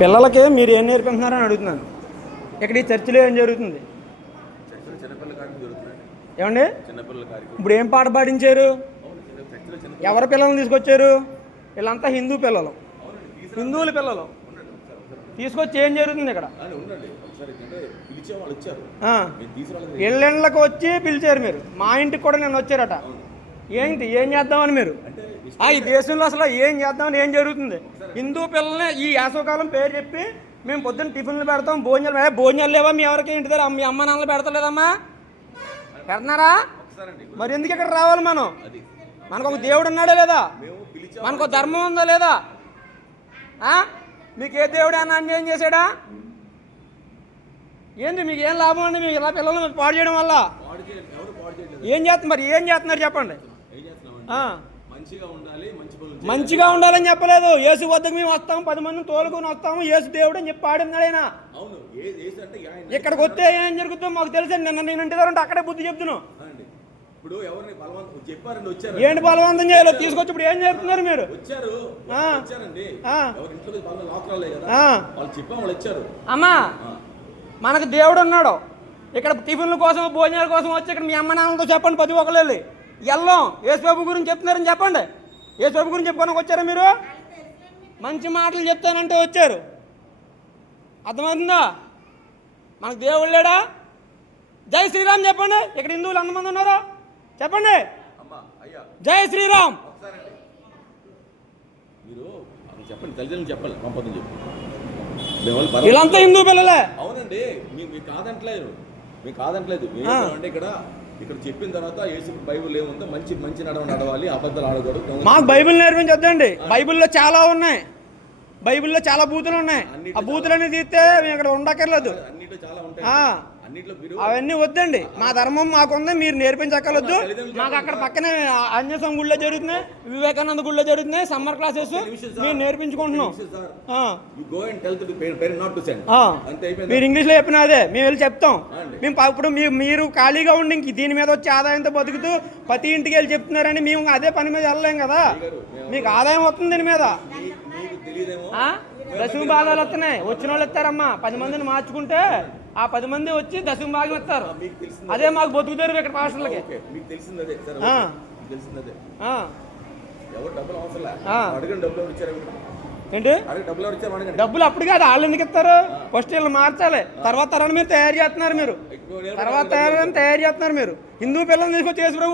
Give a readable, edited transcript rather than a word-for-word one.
పిల్లలకి మీరు ఏం నేర్పిస్తున్నారని అడుగుతున్నాను. ఇక్కడ ఈ చర్చిలో ఏం జరుగుతుంది ఏమండి? ఇప్పుడు ఏం పాట పాడించారు? ఎవరి పిల్లల్ని తీసుకొచ్చారు? వీళ్ళంతా హిందూ పిల్లలు, హిందువుల పిల్లలు తీసుకొచ్చి ఏం జరుగుతుంది ఇక్కడ? ఇళ్ళకి వచ్చి పిలిచారు మీరు. మా ఇంటికి కూడా నేను వచ్చారట. ఏంటి ఏం చేద్దామని మీరు? ఈ దేశంలో అసలు ఏం చేద్దామని ఏం జరుగుతుంది? హిందూ పిల్లల్ని ఈ వేసవకాలం పేరు చెప్పి మేము పొద్దున్న టిఫిన్లు పెడతాం, భోజనాలు లేవా మీ ఎవరికి? ఇంటి దగ్గర మీ అమ్మ నాన్నలు పెడతలేదమ్మా? పెడుతున్నారా? మరి ఎందుకు ఇక్కడ రావాలి మనం? మనకు ఒక దేవుడు ఉన్నాడా లేదా? మనకు ధర్మం ఉందా లేదా? మీకు ఏ దేవుడు అన్న అన్యాయం చేశాడా? ఏంటి మీకు ఏం లాభం అండి? మీకు ఇలా పిల్లల్ని పాడు చేయడం వల్ల ఏం చేస్తున్నారు? మరి ఏం చేస్తున్నారు చెప్పండి? మంచిగా ఉండాలని చెప్పలేదు. యేసు వద్దకు మేము వస్తాము, 10 మందిని తోలుకొని వస్తాము, యేసు దేవుడు అని చెప్పి పాడినాడు ఆయన. ఇక్కడికి వస్తే ఏం జరుగుతుందో మాకు తెలుసు. నేను ఇంటి దగ్గర ఉంటే అక్కడే బుద్ధి చెప్తున్నాను. ఏంటి బలవంతం చేయాలి? తీసుకొచ్చి ఇప్పుడు ఏం చేస్తున్నారు మీరు? అమ్మా, మనకు దేవుడు ఉన్నాడు. ఇక్కడ టిఫిన్ల కోసం భోజనాల కోసం వచ్చి ఇక్కడ మీ అమ్మ నాన్నలతో చెప్పండి, ప్రతి ఒక్కరు వెళ్ళి వెళ్ళాం. యేసుబాబు గురించి చెప్తున్నారని చెప్పండి. యేసుబాబు గురించి చెప్పుకోడానికి వచ్చారా మీరు? మంచి మాటలు చెప్తానంటే వచ్చారు. అర్థమవుతుందా? మనకు దేవుడు లేడా? జై శ్రీరామ్ చెప్పండి. ఇక్కడ హిందువులు ఎంతమంది ఉన్నారు చెప్పండి. జై శ్రీరామ్ వీళ్ళంతా హిందూ పిల్లలే. అవునండి, మీకు కాదంటలేదు, మీకు కాదంటలేదు. అంటే ఇక్కడ చెప్పిన తర్వాత యేసు బైబిల్ ఏముందో మంచి మంచి నడవాలి, అబద్ధాలు ఆడకూడదు. మాకు బైబిల్ నేర్పించొద్దండి. బైబిల్లో చాలా ఉన్నాయి, బైబిల్లో చాలా బూతులు ఉన్నాయి. ఆ బూతులన్నీ తీస్తే మేము ఇక్కడ ఉండక్కర్లేదు. అవన్నీ వద్దండి. మా ధర్మం మాకుంది, మీరు నేర్పించక్కర్లేదు. మాకు అక్కడ పక్కనే ఆంజనేయ గుళ్ళో జరుగుతున్నాయి, వివేకానంద గుళ్ళో జరుగుతున్నాయి సమ్మర్ క్లాసెస్. మేము నేర్పించుకుంటున్నాం. మీరు ఇంగ్లీష్లో చెప్పిన అదే మేము వెళ్ళి చెప్తాం. మేము ఇప్పుడు మీరు ఖాళీగా ఉండి ఇంక దీని మీద వచ్చి ఆదాయంతో బతుకుతూ ప్రతి ఇంటికి వెళ్ళి చెప్తున్నారని మేము అదే పని మీద వెళ్ళలేం కదా. మీకు ఆదాయం వస్తుంది దీని మీద. దశమ భాగాలు వస్తున్నాయి, వచ్చిన వాళ్ళు ఇస్తారమ్మా. 10 మందిని మార్చుకుంటే ఆ 10 మంది వచ్చి దశమ భాగం ఇస్తారు. అదే మాకు బతుకుతారు ఇక్కడ పాస్టర్లకి. ఏంటి డబ్బులు? అప్పుడు కాదు, వాళ్ళు ఎందుకు ఇస్తారు? ఫస్ట్ వీళ్ళు మార్చాలి, తర్వాత తరాన్ని మీరు తయారు చేస్తున్నారు. మీరు తర్వాత తయారు చేస్తున్నారు. మీరు హిందూ పిల్లల్ని తీసుకొచ్చి యేసు